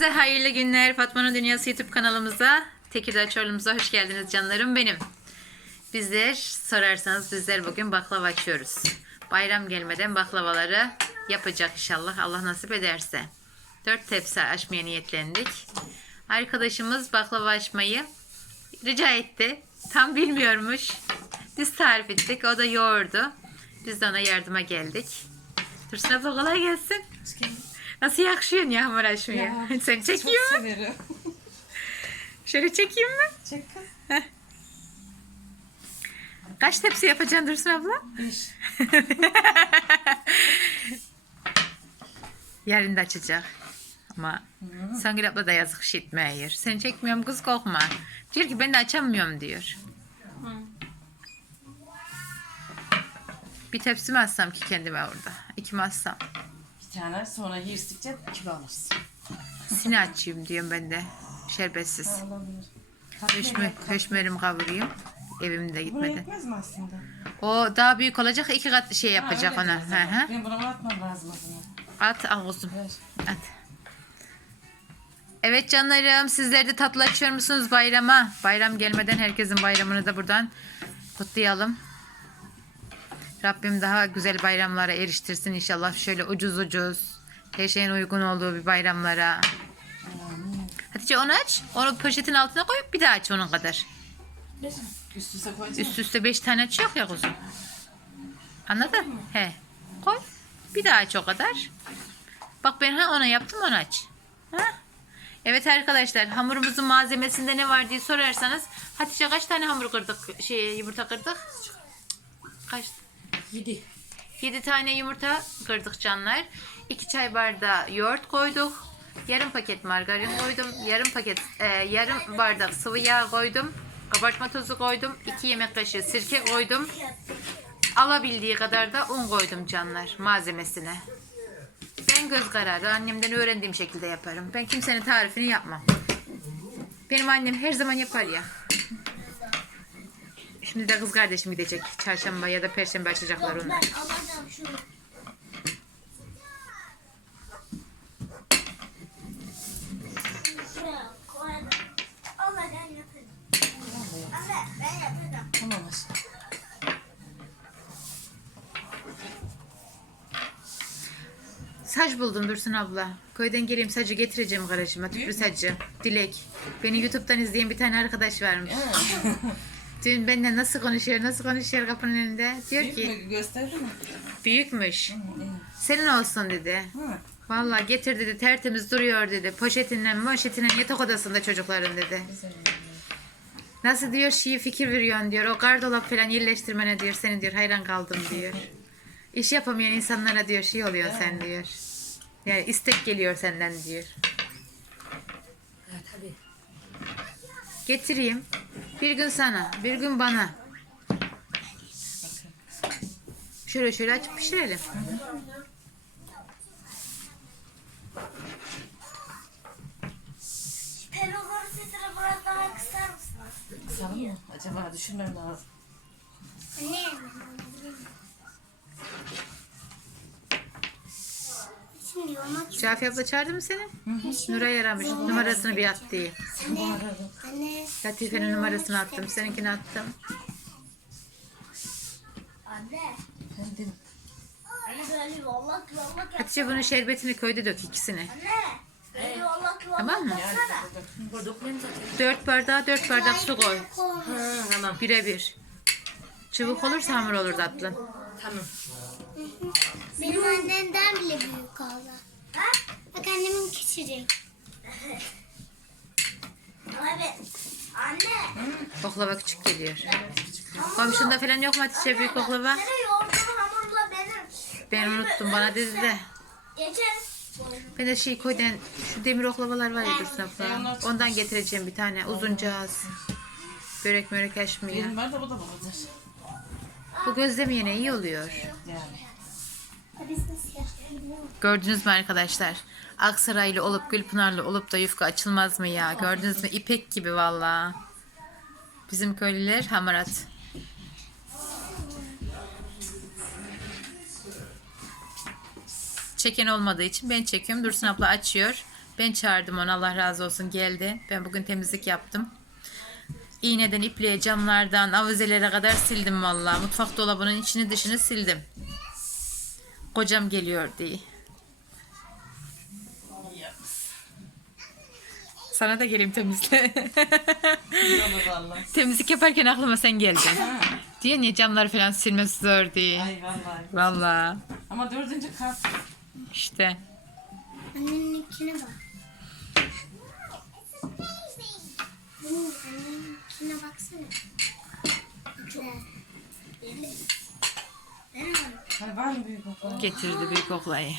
Size hayırlı günler. Fatma'nın Dünyası YouTube kanalımıza, Tekirdağ Çorlu'muza hoş geldiniz canlarım benim. Bizler sorarsanız bizler bugün baklava açıyoruz. Bayram gelmeden baklavaları yapacak inşallah Allah nasip ederse. Dört tepsi açmaya niyetlendik. Arkadaşımız baklava açmayı rica etti. Tam bilmiyormuş. Biz tarif ettik. O da yoğurdu. Biz de ona yardıma geldik. Dursun abla kolay gelsin. Nasıl yakışıyorsun ya hamur açmaya? Ya, Seni çekeyim mi? severim. Şöyle çekeyim mi? Çek kız. Kaç tepsi yapacaksın Dursun abla? Bir. Yarın da açacak. Ama Songül abla da yazık işitmiyor. Seni çekmiyorum kız korkma. Diyor ki ben de açamıyorum diyor. Bir tepsi mi açsam ki kendime orada? İki mi açsam? Bir tane sonra hirstikçe kilo alırsın. Sini açayım diyorum ben de. Şerbetsiz. Olabilir. Höşmü, höşmerimi kavurayım. Evimde Buraya gitmeden. yetmez mi aslında? O daha büyük olacak. iki kat şey yapacak öyle ona. diyorsun Hı. Ben buna atmam lazım. At kuzum. Ver. At. Evet canlarım sizler de tatlı açıyor musunuz bayrama? Bayram gelmeden herkesin bayramını da buradan kutlayalım. Rabbim daha güzel bayramlara eriştirsin inşallah. Şöyle ucuz ucuz, her şeyin uygun olduğu bir bayramlara. Hatice onu aç. Onu poşetin altına koyup bir daha aç onun kadar. Üst üste koyacağım. Üst üste beş tane aç yok ya kuzum. Anladın? He. Koy. Bir daha aç o kadar. Bak ben ha ona yaptım onu aç. Ha? Evet arkadaşlar hamurumuzun malzemesinde ne var diye sorarsanız Hatice kaç tane hamur kırdık? Şey yumurta kırdık? Kaç? Yedi. 7 tane yumurta kırdık canlar. 2 çay bardağı yoğurt koyduk. Yarım paket margarin koydum. Yarım paket e, yarım bardak sıvı yağ koydum. Kabartma tozu koydum. 2 yemek kaşığı sirke koydum. Alabildiği kadar da un koydum canlar malzemesine. Ben göz kararı annemden öğrendiğim şekilde yaparım. Ben kimsenin tarifini yapmam. Benim annem her zaman yapar ya. Şimdi de kız kardeşim gidecek. Çarşamba ya da perşembe açacaklar onu. Ben alacağım şunu. Saç buldum Dursun abla. Köyden geleyim sacı getireceğim garajıma. Tüplü sacı. Dilek. Beni YouTube'dan izleyen bir tane arkadaş varmış. Dün benimle nasıl konuşuyor, nasıl konuşuyor kapının önünde. Diyor Büyük ki mü? Gösterdin mi? büyükmüş. Hı, iyi. Senin olsun dedi. Hı. Vallahi getir dedi tertemiz duruyor dedi. Poşetinden moşetinden yatak odasında çocukların dedi. Güzel. Nasıl diyor şiir fikir veriyorsun diyor. O gardolap falan yerleştirmene diyor. Seni diyor hayran kaldım diyor. İş yapamayan insanlara diyor şey oluyor sen diyor. Yani istek geliyor senden diyor. Evet tabii. Getireyim. Bir gün sana, bir gün bana. Şöyle şöyle açıp pişirelim. Pelonları sesini biraz daha kısar mısınız? Kısalım mı? Acaba düşünmem lazım. Anne. Şimdi ona Cafi abla çağırdı mı seni? Nuray aramış. Numarasını bir at diye. Anne. Latife'nin numarasını attım. Seninkini attım. Anne. Hatice bunun şerbetini köyde dök ikisini. Anne. Tamam mı? Dört bardağa dört bardak su koy. Tamam. Birebir. Çubuk olursa hamur olur tatlım. Tamam. Benim annemden bile büyük oldu. Bak annemin küçücük. Evet. Anne. Oklava küçük geliyor. Komşunda falan yok mu Hatice büyük oklava? Senin yoğurdun hamurla benim. Ben unuttum bana dedi de. Geçen. Ben de şey köyden şu demir oklavalar var ya Dursun abla. Ondan getireceğim bir tane uzuncağız. Börek mörek açmıyor. Benim var da bu da. Bu gözlemeyene iyi oluyor. Yani. Gördünüz mü arkadaşlar? Aksaraylı olup Gülpınarlı olup da yufka açılmaz mı ya? Gördünüz mü? İpek gibi valla. Bizim köylüler hamarat. Çeken olmadığı için ben çekiyorum. Dursun abla açıyor. Ben çağırdım onu Allah razı olsun geldi. Ben bugün temizlik yaptım. İğneden ipliğe camlardan avizelere kadar sildim vallahi. Mutfak dolabının içini dışını sildim. Kocam geliyor diye. Sana da geleyim temizle. Valla. temizlik yaparken aklıma sen geldin. Diye niye camları falan silmesi zor diye. Ay vallahi. Vallahi Ama dördüncü kat. işte. Anneninkine bak. Bunun anneninkine baksana. Çok. Var. Mı büyük? Getirdi büyük oklayı.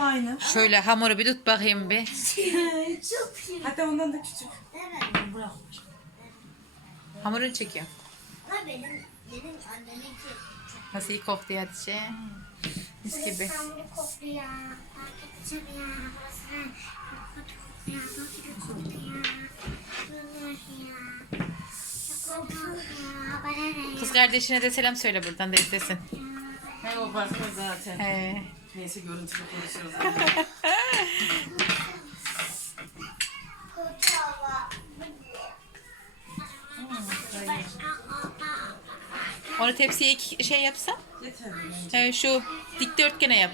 Aynı. Şöyle hamuru bir tut bakayım bir. Çok iyi. Hatta ondan da küçük. Evet. Bırak. Hamurunu çekiyor. Ama benim, benim anneminki. Nasıl iyi koktu. Mis gibi. Hamuru ya. Burası kötü kokuyor. Kötü kokuyor. Vallahi ya. Çok kokuyor. Bana ne Kız kardeşine de selam söyle buradan da izlesin. He o bakıyor zaten. He. Neyse görüntülü konuşuyoruz. Onu tepsiye iki şey yapsan. Yeter. He, şu dikdörtgene yap.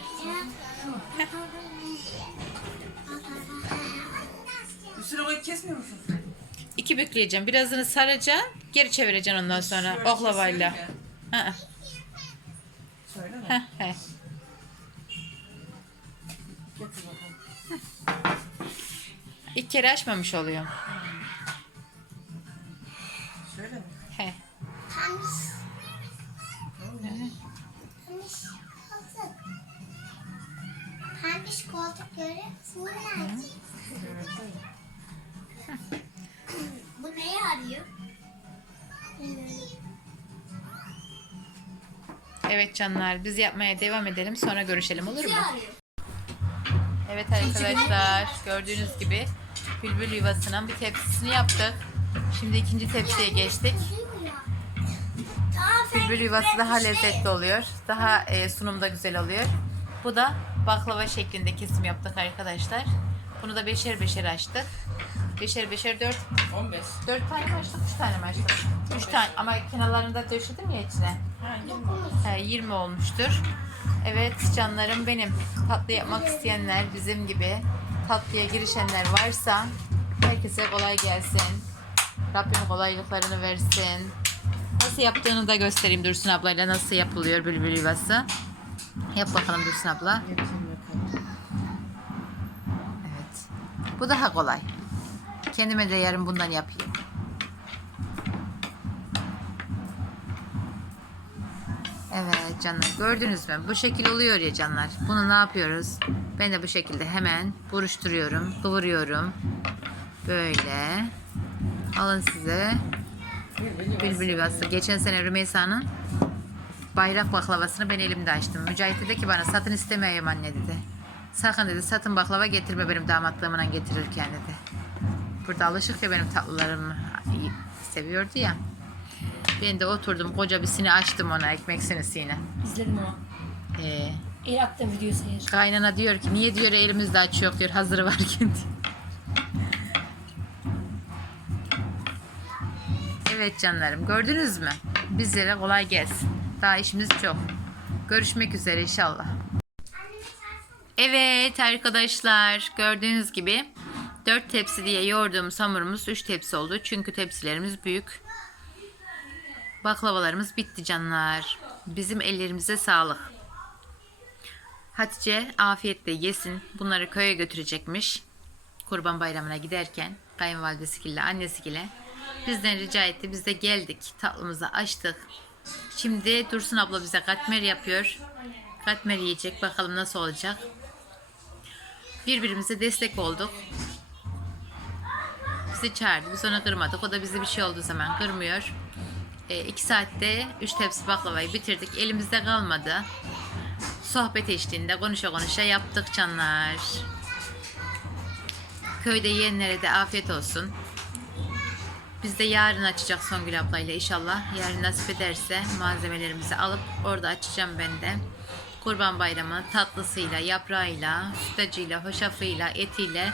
Üstüne koyup kesmiyor musun? İki bükleyeceğim. Birazını saracaksın. Geri çevireceksin ondan sonra. Oklavayla. Ha, mi? he. Getir bakalım. İlk kere açmamış oluyor. Şöyle mi? He. Pembiş. Pembiş koltuk. Görüyor musun? Minnacık. Evet canlar biz yapmaya devam edelim sonra görüşelim olur mu? Evet arkadaşlar gördüğünüz gibi bülbül yuvasının bir tepsisini yaptık. Şimdi ikinci tepsiye geçtik. Bülbül yuvası daha lezzetli oluyor. Daha e, sunumda güzel oluyor. Bu da baklava şeklinde kesim yaptık arkadaşlar. Bunu da beşer beşer açtık. Beşer beşer dört, 15. dört tane mi açtık, üç tane mi açtık? Üç tane ama kenarlarında döşedim ya içine. Ha, yirmi. He, 20 olmuştur. Evet canlarım benim. Tatlı yapmak isteyenler bizim gibi tatlıya girişenler varsa herkese kolay gelsin. Rabbim kolaylıklarını versin. Nasıl yaptığını da göstereyim Dursun ablayla nasıl yapılıyor bülbül yuvası. Yap bakalım Dursun abla. Yapayım bakalım. Evet. Bu daha kolay. Kendime de yarın bundan yapayım. Evet canlar gördünüz mü? Bu şekil oluyor ya canlar. Bunu ne yapıyoruz? Ben de bu şekilde hemen buruşturuyorum, kıvırıyorum. Böyle. Alın size bülbül yuvası. Geçen sene Rümeysa'nın bayrak baklavasını ben elimde açtım. Mücahit dedi ki bana satın istemeyeyim anne dedi. Sakın dedi satın baklava getirme benim damatlığımla getirirken dedi. Burada alışık ya benim tatlılarımı seviyordu ya. Ben de oturdum koca bir sini açtım ona ekmek sinisini. İzledim onu. Ee, El attım video seyir. kaynana diyor ki niye diyor elimizde açıyor diyor hazırı varken diyor. Evet canlarım gördünüz mü? Bizlere kolay gelsin. Daha işimiz çok. Görüşmek üzere inşallah. Evet arkadaşlar gördüğünüz gibi 4 tepsi diye yoğurduğumuz hamurumuz 3 tepsi oldu. Çünkü tepsilerimiz büyük. Baklavalarımız bitti canlar. Bizim ellerimize sağlık. Hatice afiyetle yesin. Bunları köye götürecekmiş. Kurban bayramına giderken kayınvalidesiyle annesiyle bizden rica etti. Biz de geldik. Tatlımızı açtık. Şimdi Dursun abla bize katmer yapıyor. Katmer yiyecek. Bakalım nasıl olacak. Birbirimize destek olduk. Bizi çağırdı. Biz onu kırmadık. O da bize bir şey olduğu zaman kırmıyor. E, iki saatte üç tepsi baklavayı bitirdik. Elimizde kalmadı. Sohbet eşliğinde konuşa konuşa yaptık canlar. Köyde yiyenlere de afiyet olsun. Biz de yarın açacak Songül ablayla inşallah. Yarın nasip ederse malzemelerimizi alıp orada açacağım ben de. Kurban bayramı tatlısıyla, yaprağıyla, sütlacıyla, hoşafıyla, etiyle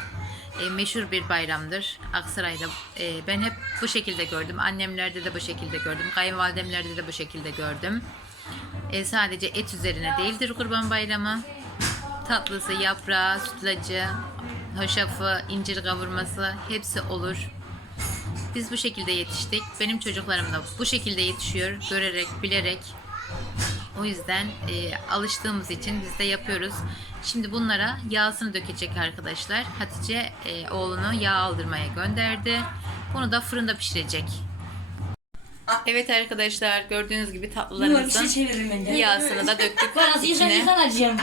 e, meşhur bir bayramdır. Aksaray'da e, ben hep bu şekilde gördüm. Annemlerde de bu şekilde gördüm. Kayınvalidemlerde de bu şekilde gördüm. E, sadece et üzerine değildir Kurban Bayramı. Tatlısı, yaprağı, sütlacı, hoşafı, incir kavurması hepsi olur. Biz bu şekilde yetiştik. Benim çocuklarım da bu şekilde yetişiyor. Görerek, bilerek. O yüzden e, alıştığımız için biz de yapıyoruz. Şimdi bunlara yağsını dökecek arkadaşlar. Hatice e, oğlunu yağ aldırmaya gönderdi. Bunu da fırında pişirecek. Evet arkadaşlar gördüğünüz gibi şey tatlılarımızın de. yağsını da döktük içine.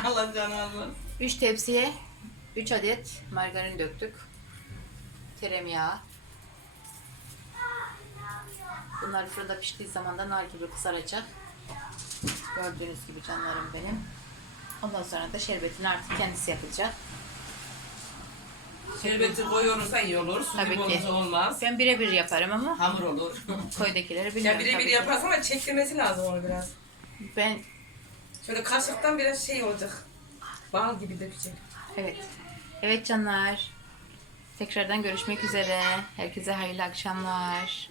Allah canı almasın. 3 tepsiye 3 adet margarin döktük. Tereyağı. Bunlar fırında piştiği zaman da nar gibi kızaracak. Gördüğünüz gibi canlarım benim. Ondan sonra da şerbetini artık kendisi yapacak. Şerbeti koyuyorsa iyi olur. Su Tabii ki. olursa olmaz. Ben birebir yaparım ama Hamur olur. koydakileri Ya bilmiyorum. birebir tabii ki. yaparsın ama çektirmesi lazım onu biraz. Ben Şöyle kaşıktan biraz şey olacak. Bal gibi dökecek. evet. Evet canlar. Tekrardan görüşmek üzere. Herkese hayırlı akşamlar.